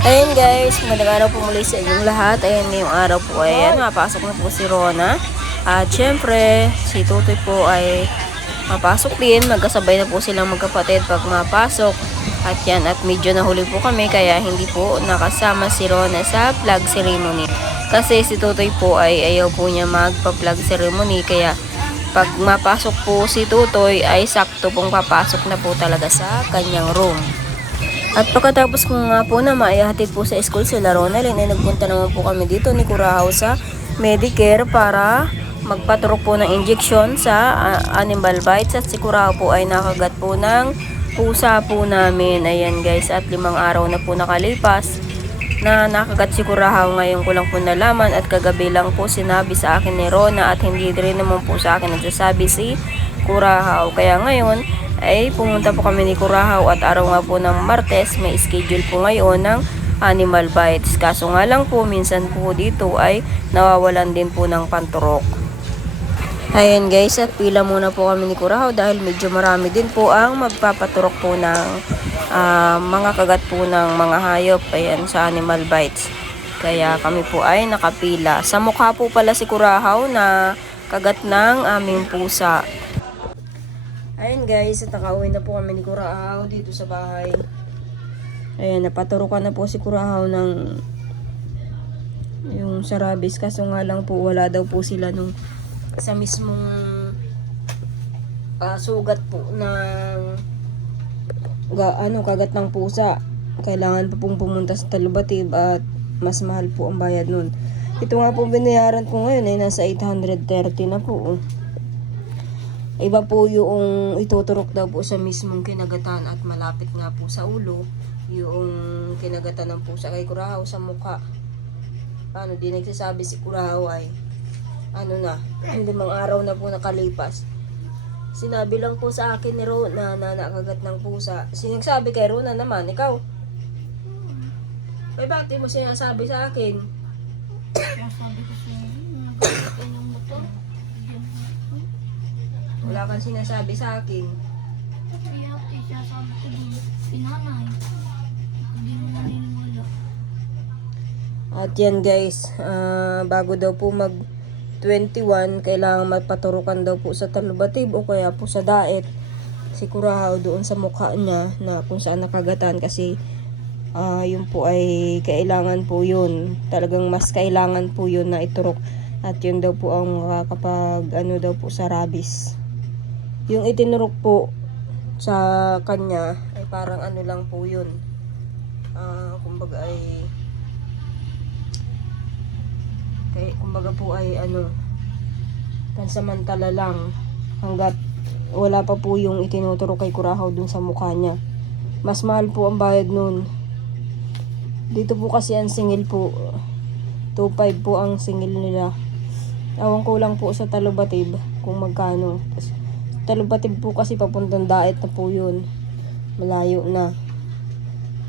Ayun guys, magandang araw po muli sa inyong lahat. Ayun, ngayong araw po ay mapasok na po si Rona. At syempre, si Tutoy po ay mapasok din. Magkasabay na po silang magkapatid pag mapasok. At yan, at medyo nahuli po kami kaya hindi po nakasama si Rona sa flag ceremony. Kasi si Tutoy po ay ayaw po niya magpa-flag ceremony kaya pag mapasok po si Tutoy ay sakto pong papasok na po talaga sa kanyang room. At pagkatapos ko nga po na maihatid po sa school sila Ronald, ay nagpunta naman po kami dito ni Curahaw sa Medicare para magpaturok po ng injection sa animal bites. At si Curahaw po ay nakagat po ng pusa po namin. Ayan guys, at 5 araw na po nakalipas na nakagat si Curahaw. Ngayon ko lang po nalaman at kagabi lang po sinabi sa akin ni Rona at hindi rin naman po sa akin nagsasabi si Curahaw. Kaya ngayon ay pumunta po kami ni Curahaw at araw nga po ng Martes may schedule po ngayon ng animal bites. Kaso nga lang po minsan po dito ay nawawalan din po ng panturok. Ayan guys, at pila muna po kami ni Curahaw dahil medyo marami din po ang magpapaturok po ng mga kagat po ng mga hayop ayan sa animal bites. Kaya kami po ay nakapila. Sa mukha po pala si Curahaw na kagat ng aming pusa. Ayun guys, at nakauwi na po kami ni Curahaw dito sa bahay. Ayan, napaturukan na po si Curahaw ng yung sa rabies. Kaso nga lang po, wala daw po sila nung sa mismong sugat po ng kagat ng pusa. Kailangan pa pong pumunta sa Talubatib at mas mahal po ang bayad nun. Ito nga po binayaran ko ngayon ay nasa 830 na po. Iba po yung ituturok daw po sa mismong kinagatan at malapit nga po sa ulo yung kinagatan ng pusa kay Curahaw sa mukha. Di nagsasabi si Curahaw ay na, 5 araw na po nakalipas. Sinabi lang po sa akin ni Rona na nakagat ng pusa. Sinasabi kay Rona naman, ikaw? Ay, bakit mo sinasabi sa akin? Sabi ko siya, nagkakain ng motor. Wala kang sinasabi sa akin. Kaya siya sabi ko din, pinanay. Hindi mo naniniwala. At yan guys, bago daw po mag 21, kailangan magpaturukan daw po sa Talubatib o kaya po sa Daet si Curahaw doon sa mukha niya na kung saan nakagatan kasi yun po ay kailangan po yun. Talagang mas kailangan po yun na iturok. At yun daw po ang makakapag daw po sa rabies. Yung itinurok po sa kanya ay parang lang po yun. Kumbaga po ay pansamantala lang hanggat wala pa po yung itinuturok kay Curahaw dun sa mukha niya. Mas mahal po ang bayad nun. Dito po kasi ang singil po 2.5 po ang singil nila. Awang ko lang po sa Talubatib kung magkano. Talubatib po kasi papuntang Daet na po yun. Malayo na.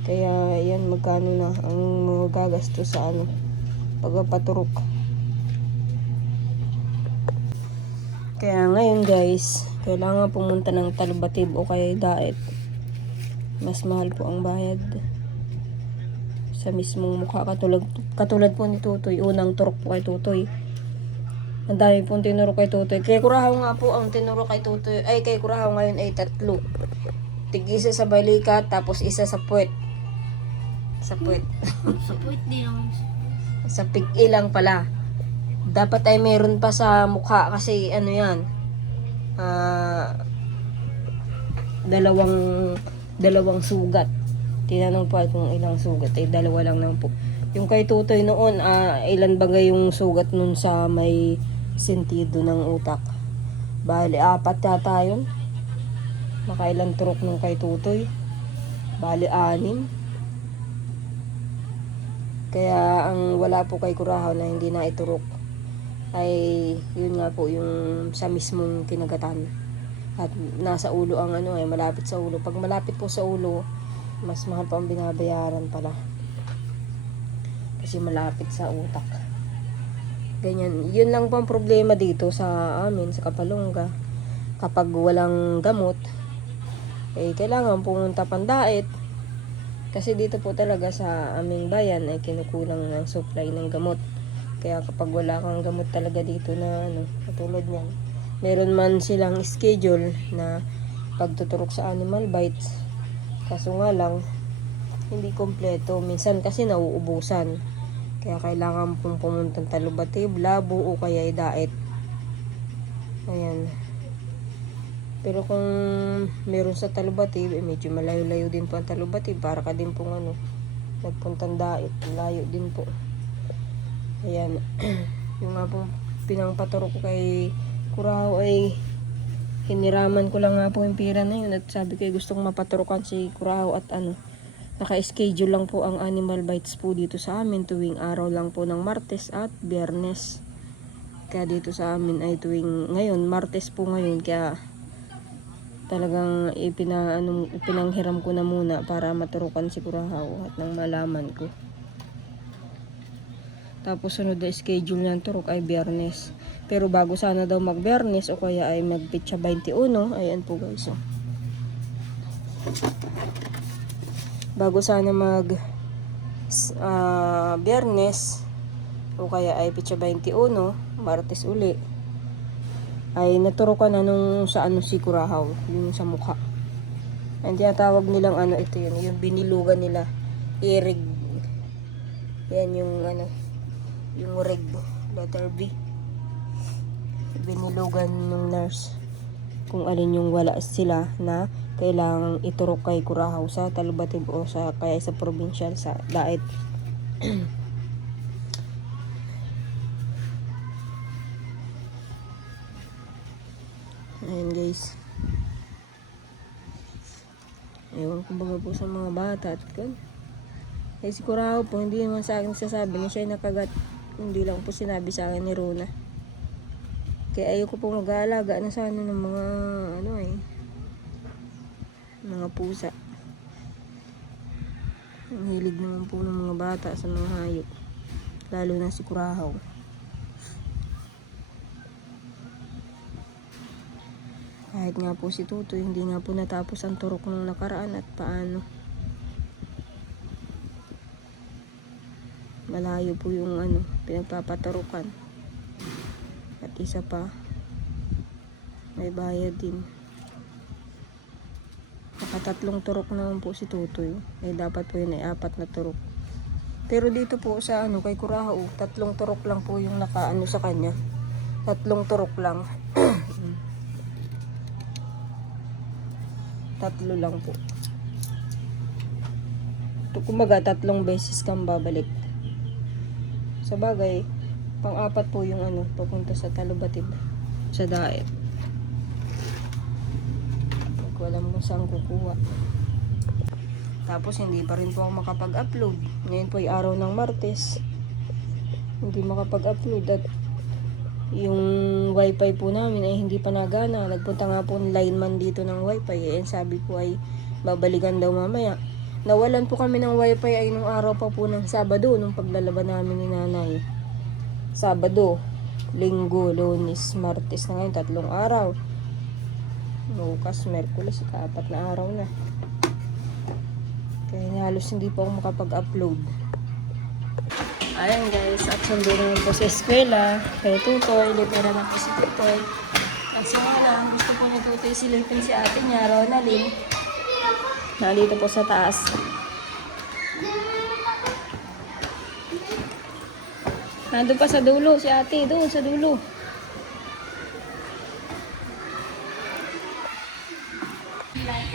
Kaya yan magkano na ang magagasto sa pagpapaturok. Kaya ngayon guys, kailangan pumunta ng Talubatib o kaya Daet. Mas mahal po ang bayad. Sa mismong mukha katulad po ni Tutoy. Unang turok po kay Tutoy. Ang dami pong tinuro kay Tutoy. Kay Curahaw nga po ang tinuro kay Tutoy. Ay, kay Curahaw ngayon ay 3. Tig-isa sa balikat, tapos isa sa puwet. Sa puwet. Sa puwit din naman. Sa pig-i lang pala. Dapat ay meron pa sa mukha kasi yan. Dalawang sugat. Tinanong po kung ilang sugat. Ay 2 lang naman po. Yung kay Tutoy noon, ilan ba yung sugat nun sa may sentido ng utak? Bali, 4 yata yun. Nakailang turok nung kay Tutoy. Bali, 6. Kaya ang wala po kay Curahaw na hindi na iturok ay yun nga po yung sa mismong kinagatan. At nasa ulo ang ay malapit sa ulo. Pag malapit po sa ulo, mas mahal pa ang binabayaran pala. Kasi malapit sa utak. Ganyan. Yun lang po ang problema dito sa amin, sa Kapalongga. Kapag walang gamot, kailangan pumunta pang Daet. Kasi dito po talaga sa aming bayan ay kinukulang ng supply ng gamot. Kaya kapag wala kang gamot talaga dito na katulad niyan, meron man silang schedule na pagtuturok sa animal bites. Kaso nga lang, hindi kompleto. Minsan kasi nauubusan. Kaya kailangan pong pumuntang Talubatib, Labo o kaya Idaet. Ayan. Pero kung meron sa Talubatib, medyo malayo-layo din po ang Talubatib. Para ka din pong nagpuntang Daet. Layo din po. Ayan. Yung nga pong pinangpaturo ko kay Curahaw ay hiniraman ko lang nga po yung pira na yun. At sabi ko gustong mapaturukan si Curahaw at naka-schedule lang po ang animal bites po dito sa amin. Tuwing araw lang po ng Martes at Biyernes. Kaya dito sa amin ay ngayon, Martes po ngayon. Kaya talagang ipinanghiram ko na muna para maturukan si Curahaw at nang malaman ko. Tapos sunod na schedule niyan turok ay Biyernes. Pero bago sana daw mag-Biyernes o kaya ay mag-Petsa 21, ayan po guys. Bago sana Biyernes o kaya ay Petsa 21, Martes uli, ay naturukan na si Curahaw, yung sa mukha. Ang tinatawag nilang ito yun, yung binilugan nila, irig. Yan yung yung rig, letter B. Binilugan ng nurse kung alin yung wala sila na kailangang iturok kay Curahaw sa Talubatib o kaya sa provincial sa Daet. Ayan guys. Ewan ko baga po sa mga bata at kan. Si Curahaw po, hindi naman sa akin sasabi na siya ay nakagat. Hindi lang po sinabi sa akin ni Rona. Kaya ayoko po mag-aalaga na sana ng mga mga pusa. Ang hilig naman po ng mga bata sa mga hayop. Lalo na si Curahaw. Kahit nga po si Tutoy, hindi nga po natapos ang turok nung nakaraan at paano. Malayo po yung pinagpapaturukan. At isa pa, may bayad din. Nakatatlong turok naman po si Tutoy. Dapat po yun ay 4 na turok. Pero dito po sa kay Curahaw, 3 turok lang po yung sa kanya. 3 turok lang. 3 lang po. Kumbaga 3 beses kang babalik. Sa bagay, pang-4 po yung papunta sa Talubatib, sa Daet. Hindi ko alam kung saan kukuha. Tapos hindi pa rin po ako makapag-upload. Ngayon po ay araw ng Martes. Hindi makapag-upload at yung wifi po namin ay hindi pa nagana. Nagpunta nga po ng lineman dito ng wifi. Sabi po ay babalikan daw mamaya. Nawalan po kami ng wifi ay nung araw pa po ng Sabado, nung paglalaban namin ni nanay. Sabado, Linggo, Lunes, Martes na ngayon, 3 araw. Bukas, Merkulis, 4 na araw na. Kaya halos hindi po ako makapag-upload. Ayan guys, at sundo naman po sa eskwela. Kaya Tutoy, libera na po si Tutoy. Kasi nga lang, gusto po ni Tutoy silipin si ate niya, Ronaldin. Nandito po sa taas. Nandun pa sa dulo, si ate, doon sa dulo.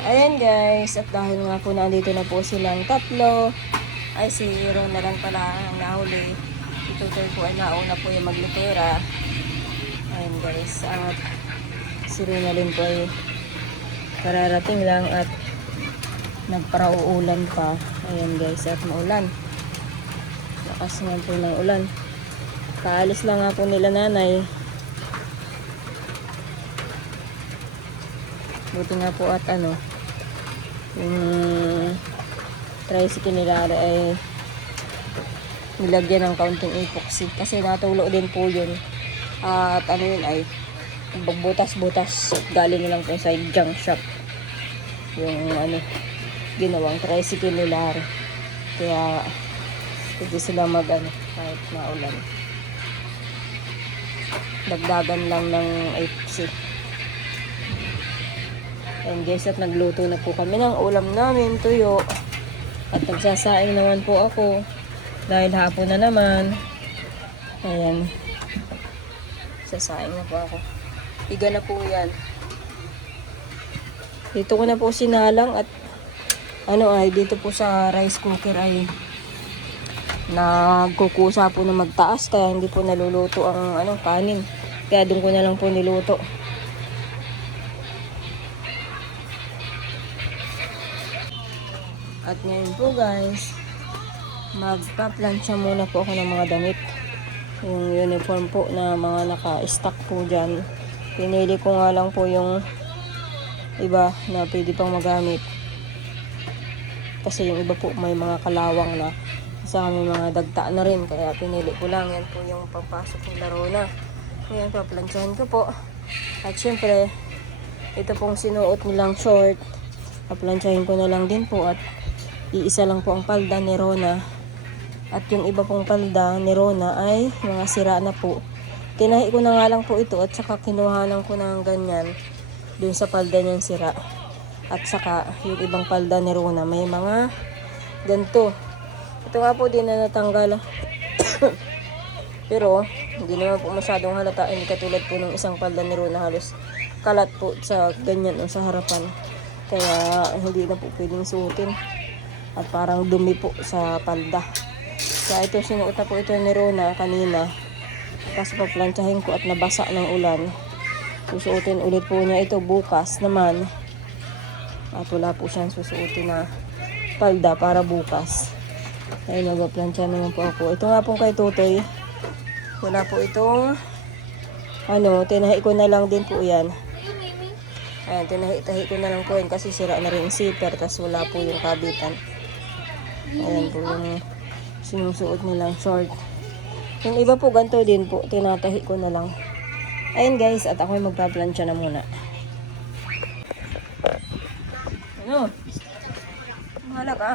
Ayan guys, at dahil nga po nandito na po silang 3, ay si Ronald pala ang nahuli. Itutoy po ay nauna po yung maglitera. Ayan guys, at si Ronald po ay kararating lang at nagparauulan pa. Ayan guys, at maulan. Lakas nga po ng ulan. Kaalis lang nga po nila nanay. Buti nga po at yung tricycle nila ay nilagyan ng kaunting epoxy kasi natulo din po yun. At yun ay butas-butas galing lang po sa junk shop yung ginawang tricycle nila. Kaya pwede sila kahit maulan. Dagdagan lang ng FC. And guys, at nagluto na po kami ng ulam namin, tuyo. At nagsasaing naman po ako. Dahil hapon na naman. Ayan. Sasaing na po ako. Iga na po yan. Dito ko na po sinalang at dito po sa rice cooker ay nagkukusa po na magtaas kaya hindi po naluluto ang kanin. Kaya doon ko na lang po niluto. At ngayon po guys, magpa-plancha muna po ako ng mga damit. Yung uniform po na mga naka-stock po dyan. Pinili ko nga lang po yung iba na pwede pang magamit. Kasi yung iba po may mga kalawang na sa may mga dagta na rin. Kaya pinili ko lang. Yan po yung papasok ng laro na. Ngayon pa-planchahin ko po. At syempre, ito pong sinuot nilang short. Pa-planchahin ko na lang din po at iisa lang po ang palda ni Rona. At yung iba pong palda ni Rona ay mga sira na po. Tinahi ko na nga lang po ito at saka kinuhanan ko ng ganyan dun sa palda niyang sira. At saka yung ibang palda ni Rona may mga ganito. Ito nga po din na natanggal. Pero hindi naman po masyadong halata. Hindi katulad po ng isang palda ni Rona, halos kalat po sa ganyan o sa harapan. Kaya hindi na po pwedeng suotin. At parang dumi po sa palda. Kaya ito, sinuot na po ito ni Rona kanina. Kasi paplantsahin ko at nabasa ng ulan. Susuotin ulit po niya ito bukas naman. At wala po siyang susuotin na palda para bukas. Ayun, nagpaplantsa naman po ako. Ito nga po kay Tutoy. Wala po itong tinahi ko na lang din po yan. Ayan, tinahi ko na lang po yan kasi sira na rin yung zipper. Tas wala po yung kabitan. Ayan po yung sinusuot nilang short. Yung iba po ganito din po, tinatahi ko na lang. Ayun guys, at ako'y magpaplansya na muna. Bahala ka.